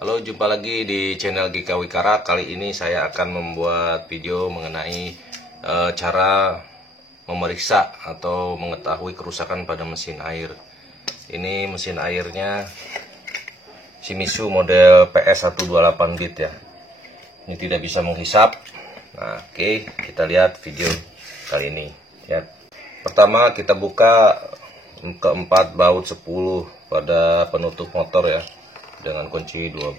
Halo, jumpa lagi di channel GK Wikara. Kali ini saya akan membuat video mengenai cara memeriksa atau mengetahui kerusakan pada mesin air. Ini mesin airnya Shimizu model PS128 bit ya. Ini tidak bisa menghisap. Nah, oke, kita lihat video kali ini. Ya. Pertama kita buka keempat baut 10 pada penutup motor ya, dengan kunci 12.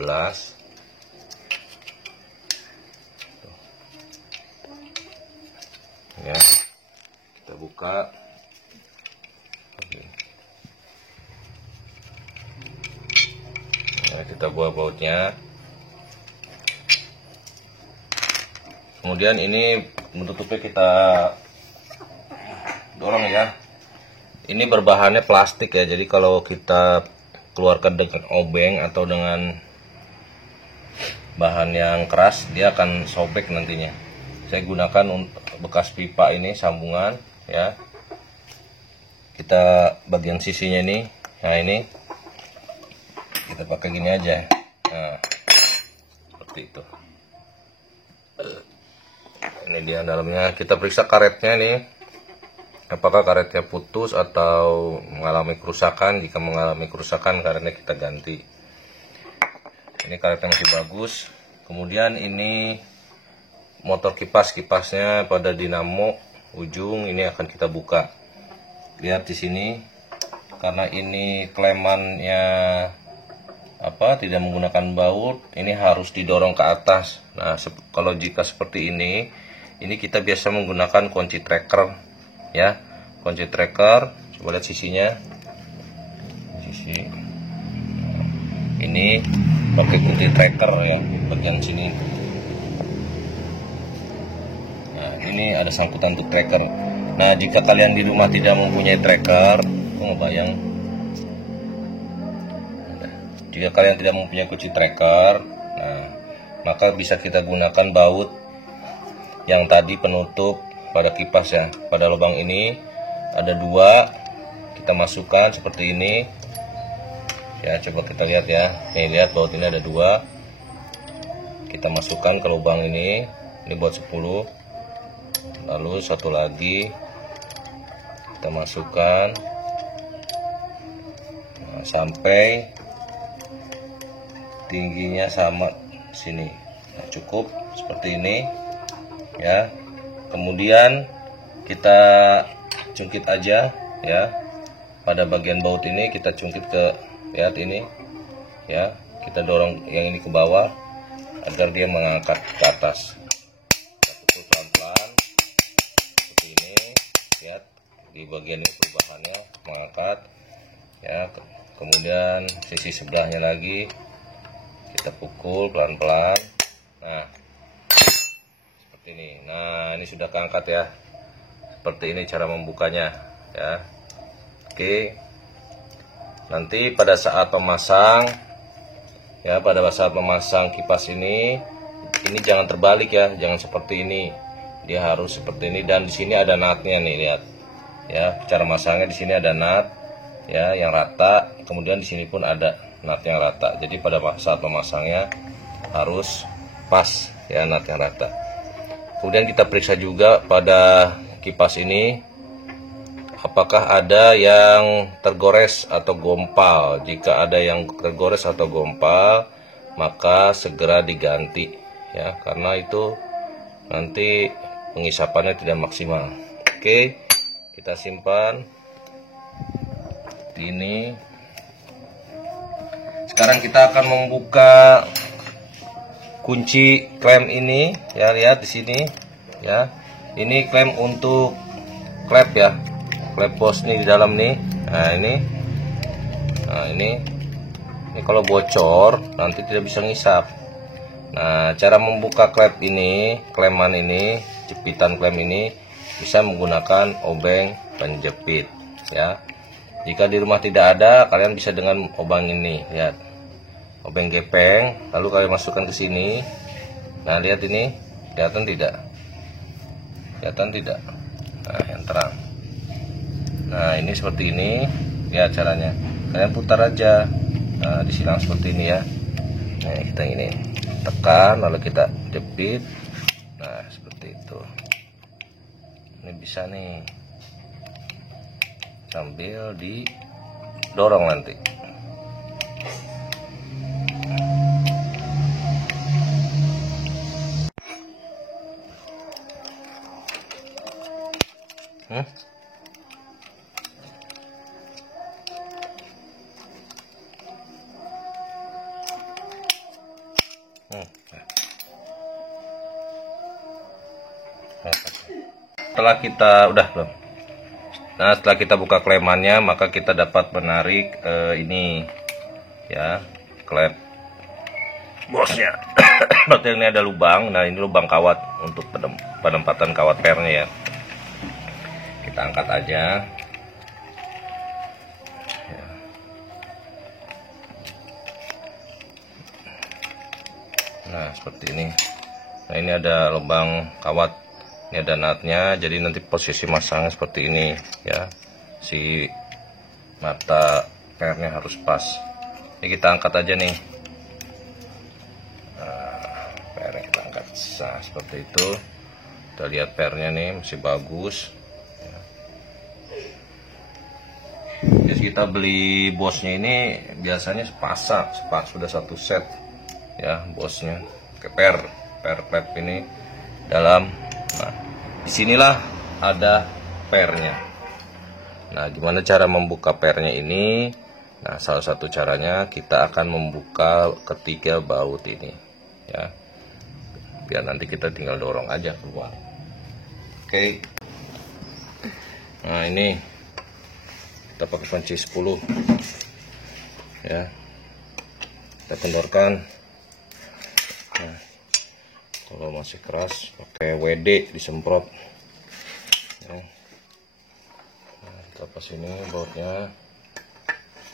Ya, kita buka. Nah, kita buat bautnya. Kemudian ini penutupnya kita dorong ya. Ini berbahannya plastik ya, jadi kalau kita keluarkan dengan obeng atau dengan bahan yang keras, dia akan sobek nantinya. Saya gunakan bekas pipa ini sambungan ya. Kita bagian sisinya ini, nah ini kita pakai gini aja. Nah, seperti itu. Ini dia dalamnya. Kita periksa karetnya nih, apakah karetnya putus atau mengalami kerusakan. Jika mengalami kerusakan, karetnya kita ganti. Ini karetnya masih bagus. Kemudian ini motor kipasnya pada dinamo ujung ini akan kita buka. Lihat di sini, karena ini klemannya tidak menggunakan baut, ini harus didorong ke atas. Nah, kalau jika seperti ini kita biasa menggunakan kunci tracker ya, kunci tracker. Coba lihat sisinya, sisi ini pakai kunci tracker ya, bagian sini. Nah, ini ada sangkutan untuk tracker. Nah, jika kalian di rumah tidak mempunyai tracker, ngebayang, jika kalian tidak mempunyai kunci tracker, nah, maka bisa kita gunakan baut yang tadi penutup pada kipas ya. Pada lubang ini ada dua, kita masukkan seperti ini ya. Coba kita lihat ya, nih lihat baut ini ada dua, kita masukkan ke lubang ini baut 10. Lalu satu lagi kita masukkan, nah, sampai tingginya sama sini. Nah, cukup seperti ini ya. Kemudian kita cungkit aja ya, pada bagian baut ini kita cungkit ke, lihat ini ya, kita dorong yang ini ke bawah agar dia mengangkat ke atas. Kita pukul pelan-pelan seperti ini, lihat di bagian ini perubahannya mengangkat ya. Kemudian sisi sebelahnya lagi kita pukul pelan-pelan. Nah, seperti ini. Nah, ini sudah keangkat ya. Seperti ini cara membukanya ya. Oke. Nanti pada saat memasang ya, pada saat memasang kipas ini jangan terbalik ya, jangan seperti ini. Dia harus seperti ini, dan di sini ada nutnya nih, lihat. Ya, cara masangnya di sini ada nut ya yang rata, kemudian di sini pun ada nut yang rata. Jadi pada saat memasangnya harus pas ya, nut yang rata. Kemudian kita periksa juga pada kipas ini apakah ada yang tergores atau gompal. Jika ada yang tergores atau gompal, maka segera diganti ya, karena itu nanti pengisapannya tidak maksimal. Oke, kita simpan ini. Sekarang kita akan membuka kunci klem ini ya, lihat di sini ya. Ini klem untuk klep ya, klep bos nih di dalam nih. Nah, ini kalau bocor nanti tidak bisa ngisap. Nah, cara membuka klep ini, kleman ini, jepitan klem ini bisa menggunakan obeng penjepit ya. Jika di rumah tidak ada, kalian bisa dengan obeng ini, lihat, obeng gepeng. Lalu kalian masukkan ke sini. Nah, lihat ini, kelihatan tidak? Kelihatan tidak? Nah, yang terang. Nah, ini seperti ini ya caranya. Kalian putar aja. Nah, disilang seperti ini ya. Nah, kita ini tekan lalu kita jepit. Nah, seperti itu. Ini bisa nih sambil didorong nanti. Setelah kita belum. Nah, setelah kita buka klemannya, maka kita dapat menarik ini ya, klep bosnya. Berarti ini ada lubang. Nah, ini lubang kawat untuk penempatan kawat pernya ya. Kita angkat aja. Ya. Nah, seperti ini. Nah, ini ada lubang kawat. Ini ada nutnya, jadi nanti posisi masangnya seperti ini ya. Si mata pernya harus pas. Ini kita angkat aja nih. Nah, pernya kita angkat seperti itu. Kita lihat pernya nih masih bagus. Ya. Jadi kita beli bosnya ini biasanya sepasang, sudah satu set ya bosnya. Ke per klep ini dalam. Nah, disinilah ada pernya. Nah, gimana cara membuka pernya ini? Nah, salah satu caranya kita akan membuka ketiga baut ini, ya. Biar nanti kita tinggal dorong aja keluar. Oke. Nah, ini kita pakai kunci 10, ya. Kita kendorkan. Nah, kalau masih keras pakai WD disemprot ya. Nah, kita pas ini bautnya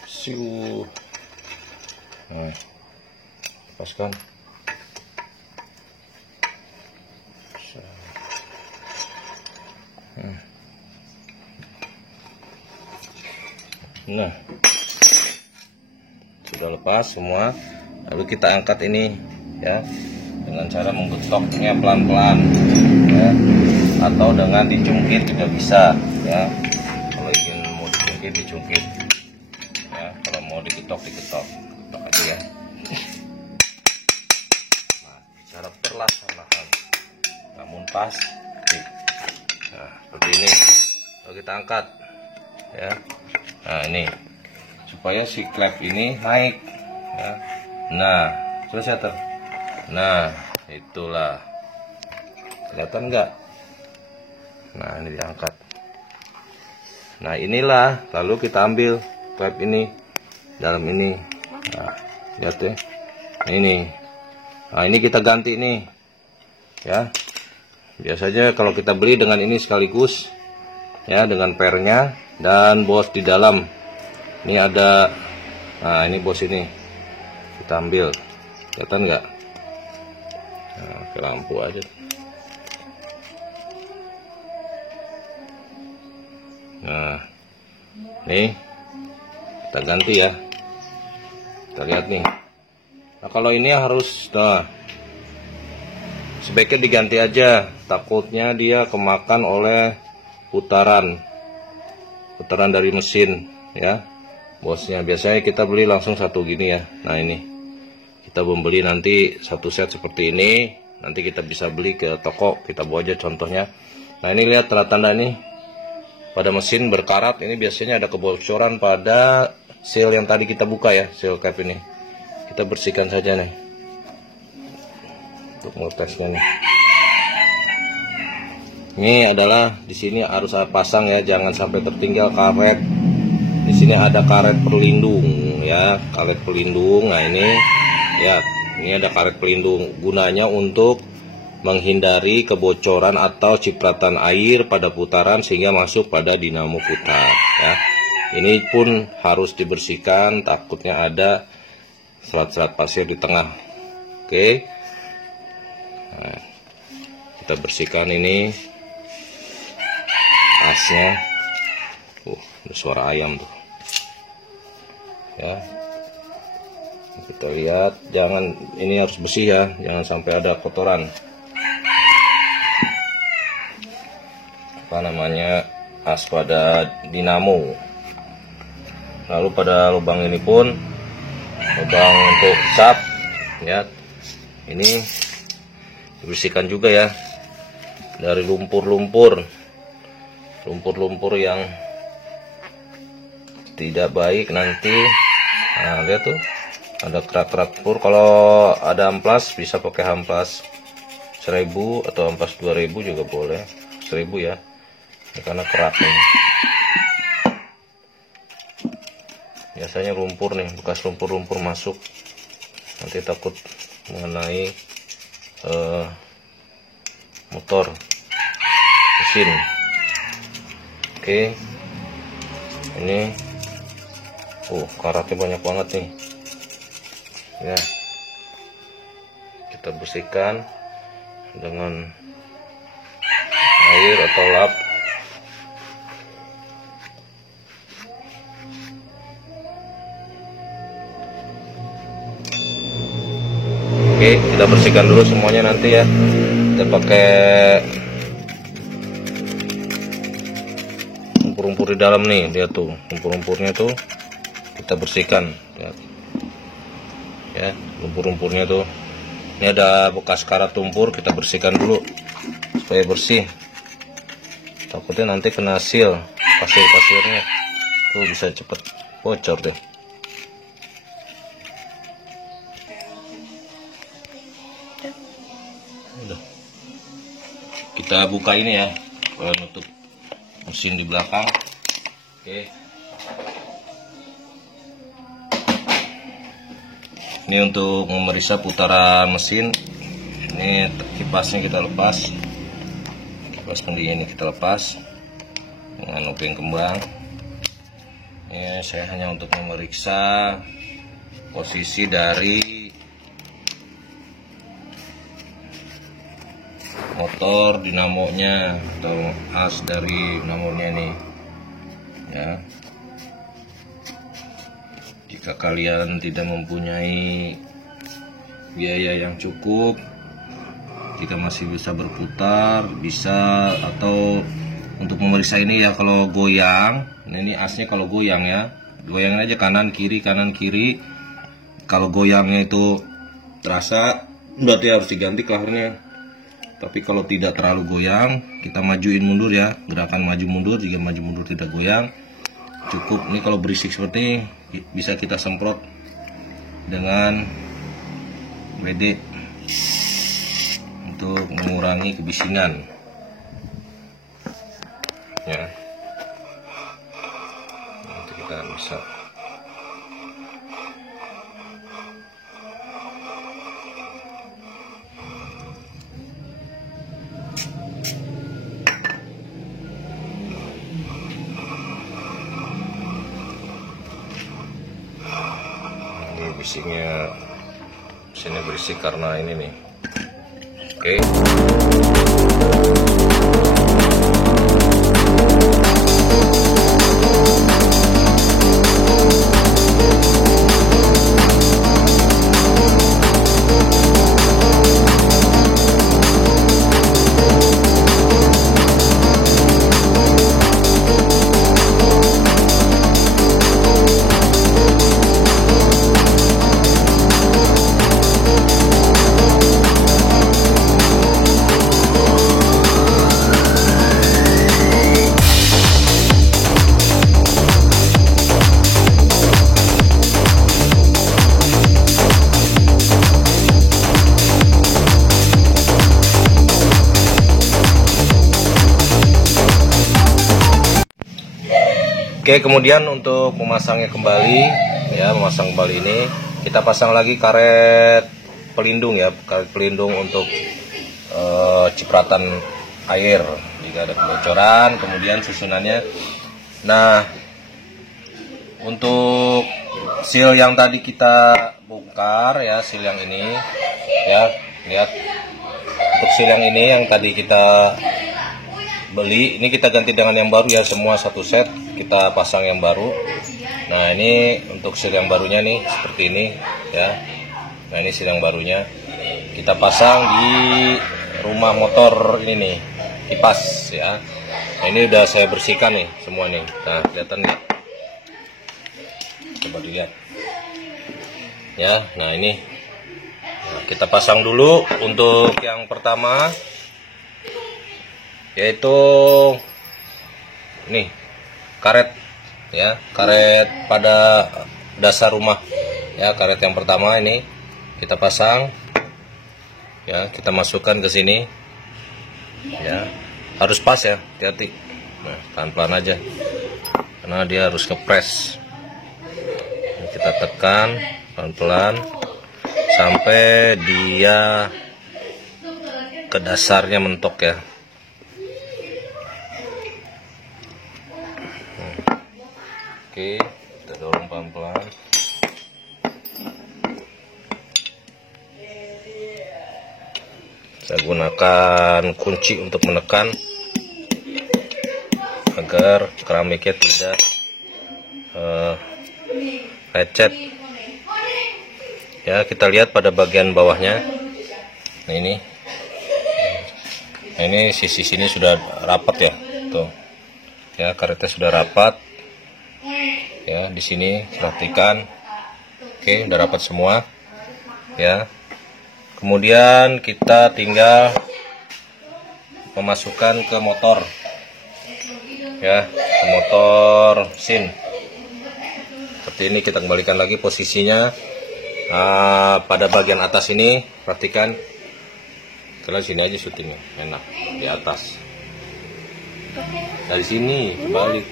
siu. Nah, lepaskan. Nah, sudah lepas semua, lalu kita angkat ini ya, dengan cara menggotoknya pelan-pelan ya, atau dengan dicungkit juga bisa ya. Kalau ingin mau dicungkit ya, kalau mau digetok aja ya. Nah, cara perlahan-lahan namun pasti. Nah, seperti ini. Lalu kita angkat ya. Nah, ini supaya si klep ini naik ya. Nah, selesai ter. Nah, itulah. Kelihatan nggak? Nah, ini diangkat. Nah, inilah. Lalu kita ambil klep ini dalam ini. Nah, lihat ya. Ini. Nah, ini kita ganti ini. Ya. Biasanya kalau kita beli dengan ini sekaligus ya, dengan pernya dan bos di dalam. Ini ada. Nah, ini bos ini. Kita ambil. Kelihatan nggak? Nah, ke lampu aja. Nah, nih kita ganti ya. Kita lihat nih. Nah, kalau ini harus, nah, sebaiknya diganti aja. Takutnya dia kemakan oleh putaran dari mesin ya. Bosnya biasanya kita beli langsung satu gini ya. Nah, ini. Kita membeli nanti satu set seperti ini, nanti kita bisa beli ke toko, kita bawa aja contohnya. Nah, ini lihat tanda-tanda ini pada mesin berkarat, ini biasanya ada kebocoran pada seal yang tadi kita buka ya, seal cap ini. Kita bersihkan saja nih untuk ngetesnya nih. Ini adalah di sini harus pasang ya, jangan sampai tertinggal karet. Di sini ada karet pelindung ya, karet pelindung. Nah, ini ya, ini ada karet pelindung, gunanya untuk menghindari kebocoran atau cipratan air pada putaran sehingga masuk pada dinamo putar ya. Ini pun harus dibersihkan, takutnya ada serat-serat pasir di tengah. Oke. Nah, kita bersihkan ini asnya. Ada suara ayam tuh ya. Kita lihat, jangan, ini harus bersih ya, jangan sampai ada kotoran. Apa namanya, as pada dinamo. Lalu pada lubang ini pun, lubang untuk cap, ya, ini dibersihkan juga ya, dari lumpur-lumpur yang tidak baik nanti. Nah, lihat tuh, ada kerak-kerak pur. Kalau ada amplas bisa pakai amplas 1000 atau amplas 2000 juga boleh. 1000 ya, ini karena kerak nih. Biasanya lumpur nih, bekas lumpur-lumpur masuk, nanti takut mengenai motor, mesin. Oke, ini karatnya banyak banget nih ya, kita bersihkan dengan air atau lap. Oke, kita bersihkan dulu semuanya nanti ya. Kita pakai lumpur-lumpur di dalam nih, lihat tuh, lumpur-lumpurnya tuh kita bersihkan. Lihat. Ya, lumpur-lumpurnya tuh. Ini ada bekas karat lumpur, kita bersihkan dulu supaya bersih. Takutnya nanti kena seal, pasir-pasirnya tuh bisa cepet bocor deh. Udah. Kita buka ini ya, kalau nutup mesin di belakang. Oke. Ini untuk memeriksa putaran mesin. Ini kipasnya kita lepas, kipas pendingin ini kita lepas dengan obeng kembang. Ini saya hanya untuk memeriksa posisi dari motor dinamonya atau as dari dinamonya nih ya. Jika kalian tidak mempunyai biaya yang cukup, jika masih bisa berputar, bisa, atau untuk memeriksa ini ya, kalau goyang, ini asnya kalau goyang ya, goyangin aja kanan kiri. Kalau goyangnya itu terasa, berarti harus diganti klavernya. Tapi kalau tidak terlalu goyang, kita majuin mundur ya, gerakan maju mundur. Jika maju mundur tidak goyang, cukup. Ini kalau berisik seperti ini, bisa kita semprot dengan WD untuk mengurangi kebisingan ya. Nanti kita bisa bisiknya, mesinnya berisik karena ini nih. Oke. Oke, kemudian untuk memasangnya kembali ya, memasang kembali ini kita pasang lagi karet pelindung ya, karet pelindung untuk cipratan air jika ada kebocoran, kemudian susunannya. Nah, untuk seal yang tadi kita bongkar ya, seal yang ini ya, lihat, untuk seal yang ini yang tadi kita beli, ini kita ganti dengan yang baru ya, semua satu set kita pasang yang baru Nah, ini untuk seal yang barunya nih seperti ini ya. Nah, ini seal yang barunya kita pasang di rumah motor ini nih, kipas ya. Nah, ini udah saya bersihkan nih semua nih. Nah, kelihatan nggak? Coba dilihat ya. Nah, ini kita pasang dulu untuk yang pertama, yaitu ini karet ya, karet pada dasar rumah ya. Karet yang pertama ini kita pasang ya, kita masukkan ke sini ya. Harus pas ya, hati-hati. Nah, pelan-pelan aja karena dia harus ngepres. Kita tekan pelan-pelan sampai dia ke dasarnya mentok ya. Oke, kita dorong pelan-pelan. Saya gunakan kunci untuk menekan agar keramiknya tidak lecet. Ya, kita lihat pada bagian bawahnya. Nah, ini sisi sini sudah rapat ya, tuh. Ya, karetnya sudah rapat. Ya, di sini perhatikan. Oke, udah rapat semua. Ya. Kemudian kita tinggal memasukkan ke motor. Ya, ke motor sin. Seperti ini, kita kembalikan lagi posisinya. Pada bagian atas ini perhatikan, karena sini aja syutingnya enak di atas. Dari sini dibalik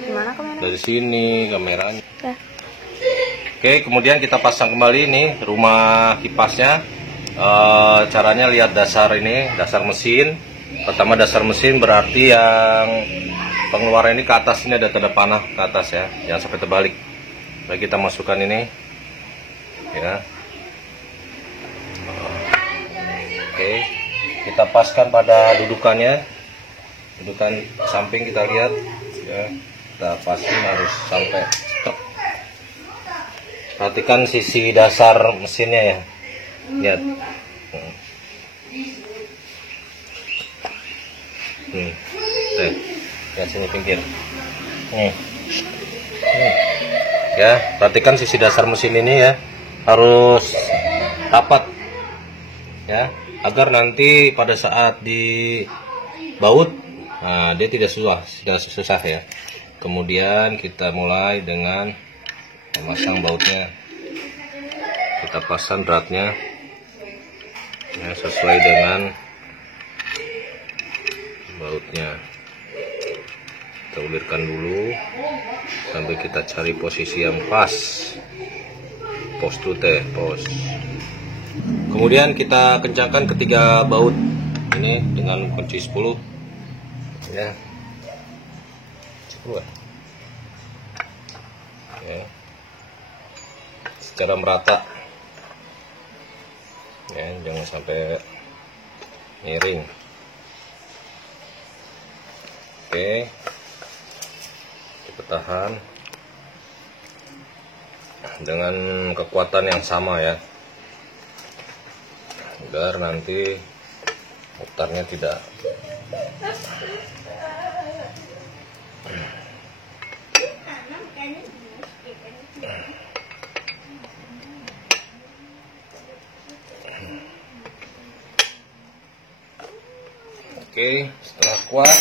gimana kamera? Dari sini kameranya Ya. Oke, kemudian kita pasang kembali ini rumah kipasnya. Caranya lihat dasar ini, dasar mesin. Pertama dasar mesin berarti yang pengeluaran ini ke atas, ini ada tanda panah ke atas ya, jangan sampai terbalik. Baik, kita masukkan ini ya. Oke, kita paskan pada dudukannya, dudukan samping kita lihat ya, kita pasin harus sampai stop. Perhatikan sisi dasar mesinnya ya, lihat. Lihat sini pinggir. Ya, perhatikan sisi dasar mesin ini ya, harus rapat ya, agar nanti pada saat dibaut, nah, dia tidak susah ya. Kemudian kita mulai dengan memasang bautnya. Kita pasang dratnya ya, sesuai dengan bautnya. Kita ulirkan dulu sampai kita cari posisi yang pas. Pos pos. Kemudian kita kencangkan ketiga baut ini dengan kunci 10 ya. 10 ya. Secara merata ya, jangan sampai miring. Oke, kita tahan dengan kekuatan yang sama ya, agar nanti mutarnya tidak Oke, setelah kuat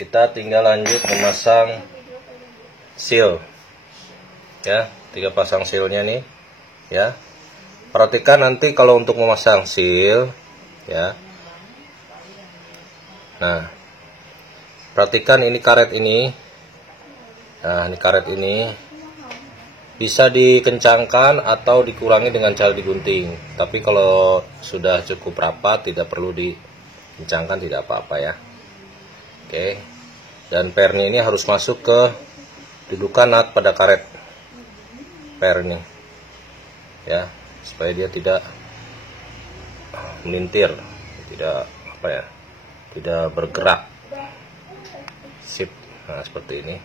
kita tinggal lanjut memasang seal ya, 3 pasang sealnya nih ya. Perhatikan nanti kalau untuk memasang seal ya, nah perhatikan ini karet ini, nah ini karet ini bisa dikencangkan atau dikurangi dengan cara digunting. Tapi kalau sudah cukup rapat tidak perlu dikencangkan, tidak apa-apa ya. Oke, dan pernya ini harus masuk ke dudukan nut pada karet per ini ya, supaya dia tidak melintir, tidak apa ya, tidak bergerak. Sip. Nah, seperti ini.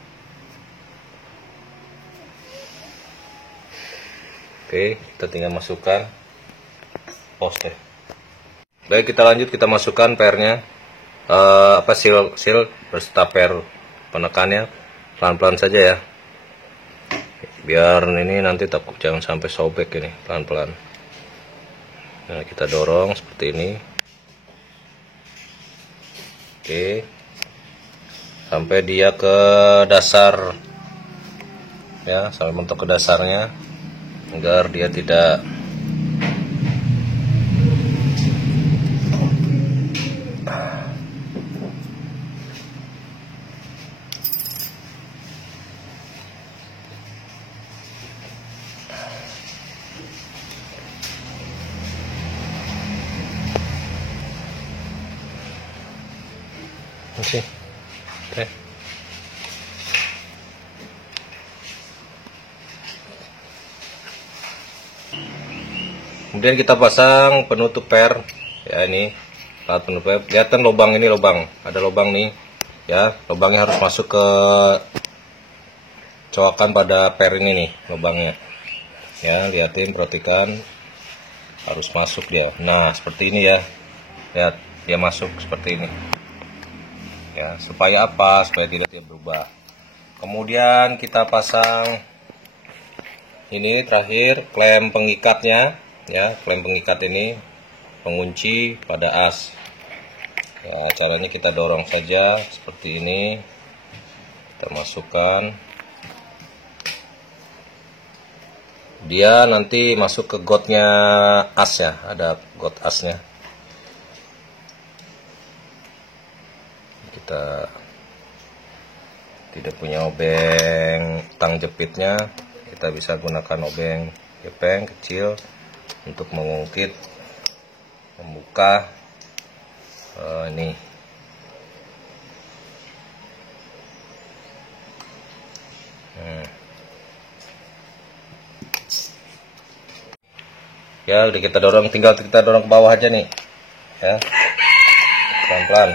Oke, kita tinggal masukkan poster. Baik, kita lanjut, kita masukkan pernya, seal beserta per penekannya, pelan-pelan saja ya, biar ini nanti takut jangan sampai sobek ini, pelan-pelan. Nah, kita dorong seperti ini. Oke, sampai dia ke dasar ya, sampai mentok ke dasarnya, agar dia tidak oke. Kemudian kita pasang penutup per ya, ini alat penutup per. Kelihatan lubang ini, ada lubang nih ya, lubangnya harus masuk ke coakan pada per ini nih, lubangnya ya, lihatin, perhatikan, harus masuk dia. Nah, seperti ini ya, lihat dia masuk seperti ini ya. Supaya apa? Supaya tidak berubah. Kemudian kita pasang ini terakhir, klem pengikatnya ya, klem pengikat ini pengunci pada as ya. Caranya kita dorong saja seperti ini, kita masukkan, dia nanti masuk ke gotnya as ya, ada got asnya. Kita tidak punya obeng tang jepitnya, kita bisa gunakan obeng gepeng kecil untuk mengungkit, membuka ini. Ya, udah kita dorong, tinggal kita dorong ke bawah aja nih ya, pelan-pelan.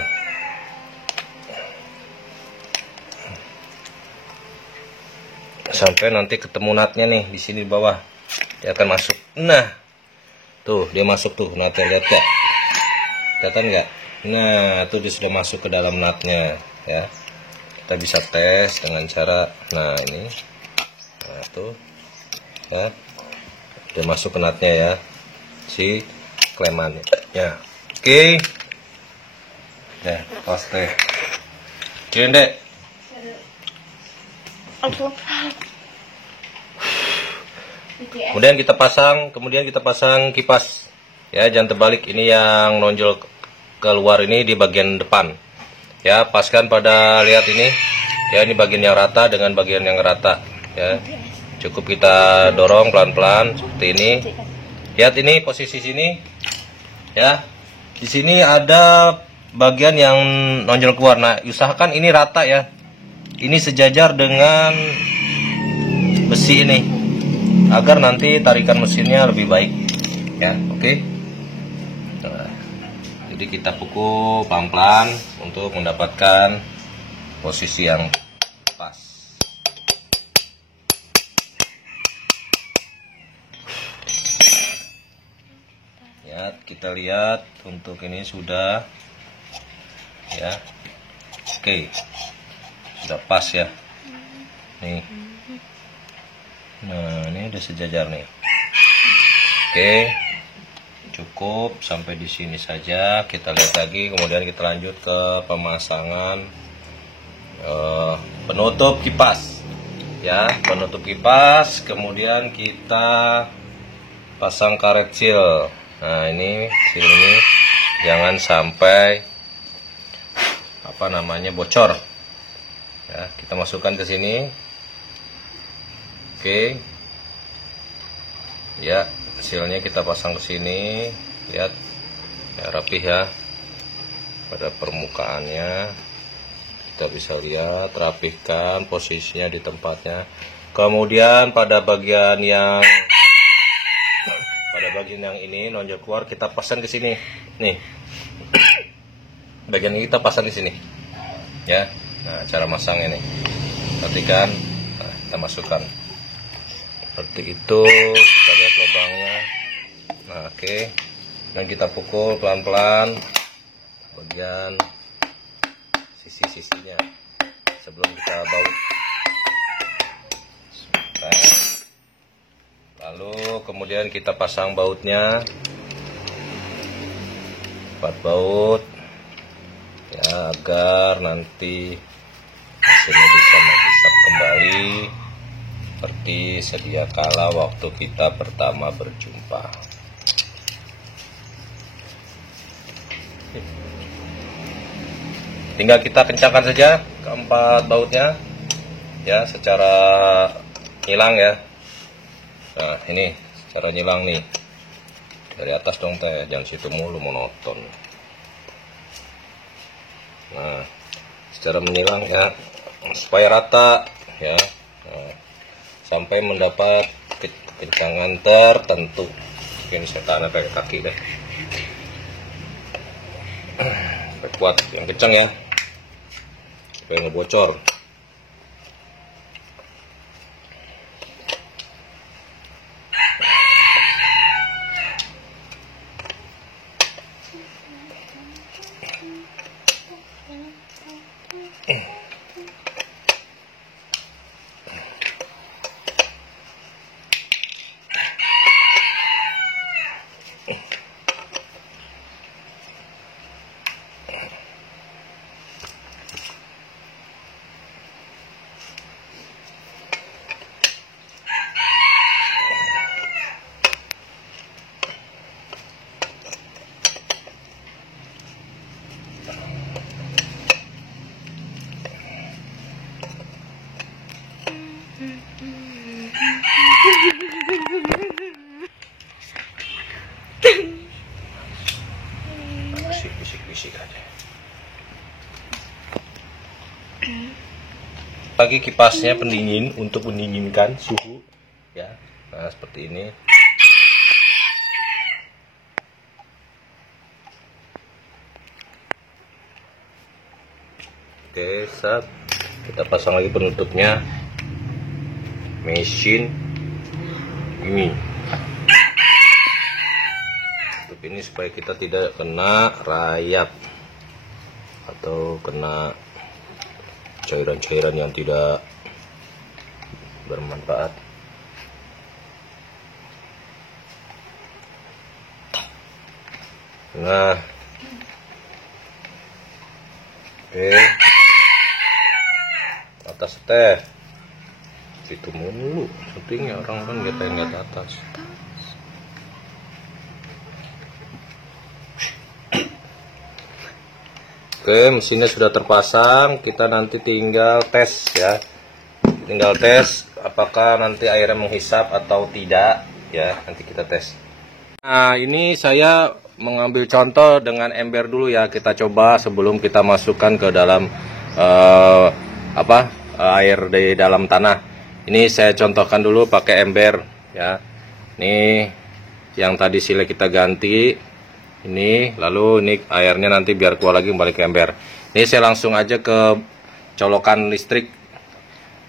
Sampai nanti ketemu nutnya nih di sini di bawah, dia akan masuk. Nah, tuh dia masuk tuh nutnya, lihat gak? Kelihatan nggak? Nah, tuh dia sudah masuk ke dalam nutnya ya. Kita bisa tes dengan cara, nah ini, nah tuh ya, dia masuk ke nutnya ya, si klemannya ya. Oke, deh, pasti kirim deh. Kemudian kita pasang kipas ya, jangan terbalik, ini yang nonjol keluar ini di bagian depan ya. Paskan pada, lihat ini ya, ini bagian yang rata dengan bagian yang rata ya. Cukup kita dorong pelan-pelan seperti ini. Lihat ini posisi sini ya, di sini ada bagian yang nonjol keluar. Nah, usahakan ini rata ya, ini sejajar dengan besi ini, agar nanti tarikan mesinnya lebih baik ya. Oke. Nah, jadi kita pukul pelan-pelan untuk mendapatkan posisi yang pas ya. Kita lihat untuk ini sudah ya. Oke, sudah pas ya nih. Nah, ini udah sejajar nih. Oke, cukup sampai di sini saja. Kita lihat lagi, kemudian kita lanjut ke pemasangan penutup kipas ya, penutup kipas. Kemudian kita pasang karet seal. Nah, ini seal ini jangan sampai bocor ya. Kita masukkan ke sini. Oke ya, sealnya kita pasang ke sini, lihat ya, rapih ya. Pada permukaannya kita bisa lihat, rapihkan posisinya di tempatnya. Kemudian pada bagian yang ini nonjol keluar, kita pasang ke sini nih. Bagian ini kita pasang di sini ya. Nah, cara masangnya nih, perhatikan. Nah, kita masukkan seperti itu, kita lihat lubangnya. Nah, oke. Dan kita pukul pelan-pelan bagian sisi-sisinya sebelum kita baut. Lalu kemudian kita pasang bautnya, 4 baut ya, agar nanti mesinnya bisa menghisap kembali seperti sedia kala waktu kita pertama berjumpa. Tinggal kita kencangkan saja keempat bautnya ya, secara nyilang ya. Nah, ini cara nyilang nih, dari atas dong teh, jangan situ mulu monoton. Nah, secara menyilang ya, supaya rata ya. Nah, sampai mendapat kekencangan tertentu. Ini saya tahan pakai kaki deh, kuat yang kencang ya, supaya nggak bocor. Bisik-bisik aja. Lagi kipasnya pendingin untuk mendinginkan suhu ya. Nah, seperti ini. Oke, set. Kita pasang lagi penutupnya. Mesin ini. Ini supaya kita tidak kena rayap atau kena cairan-cairan yang tidak bermanfaat. Nah, oke, atas teh itu mulu syutingnya, orang kan nggak lihat atas. Oke, mesinnya sudah terpasang. Kita nanti tinggal tes ya. Tinggal tes apakah nanti airnya menghisap atau tidak ya. Nanti kita tes. Nah, ini saya mengambil contoh dengan ember dulu ya. Kita coba sebelum kita masukkan ke dalam air di dalam tanah. Ini saya contohkan dulu pakai ember ya. Ini yang tadi sile kita ganti. Ini, lalu ini airnya nanti biar keluar lagi kembali ke ember. Ini saya langsung aja ke colokan listrik.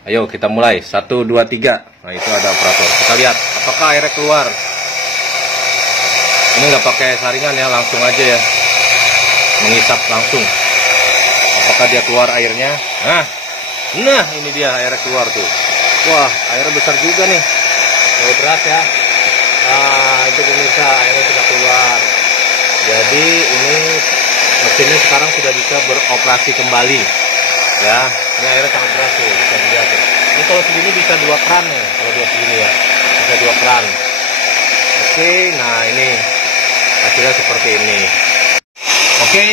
Ayo kita mulai, 1, 2, 3. Nah, itu ada operator. Kita lihat apakah airnya keluar. Ini nggak pakai saringan ya, langsung aja ya, mengisap langsung. Apakah dia keluar airnya? Nah ini dia airnya keluar tuh. Wah, airnya besar juga nih. Terlalu berat ya. Nah, itu pemirsa, airnya sudah keluar. Jadi ini mesinnya sekarang sudah bisa beroperasi kembali ya. Ini airnya sangat berat tuh, bisa dilihat ya. Ini kalau segini bisa 2 keran nih, kalau 2 segini ya, bisa 2 keran. Oke, nah ini hasilnya seperti ini. Oke,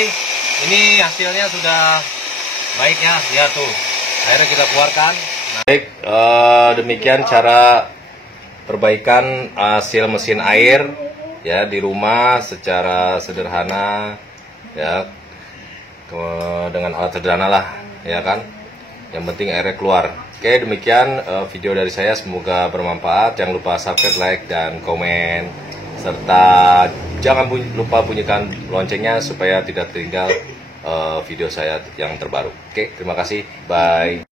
ini hasilnya sudah baik ya, ya tuh airnya kita keluarkan. Nah, baik, demikian cara perbaikan hasil mesin air ya di rumah secara sederhana ya, dengan alat sederhana lah ya kan, yang penting airnya keluar. Oke, demikian video dari saya, semoga bermanfaat. Jangan lupa subscribe, like, dan komen, serta jangan lupa bunyikan loncengnya supaya tidak tertinggal video saya yang terbaru. Oke, terima kasih. Bye.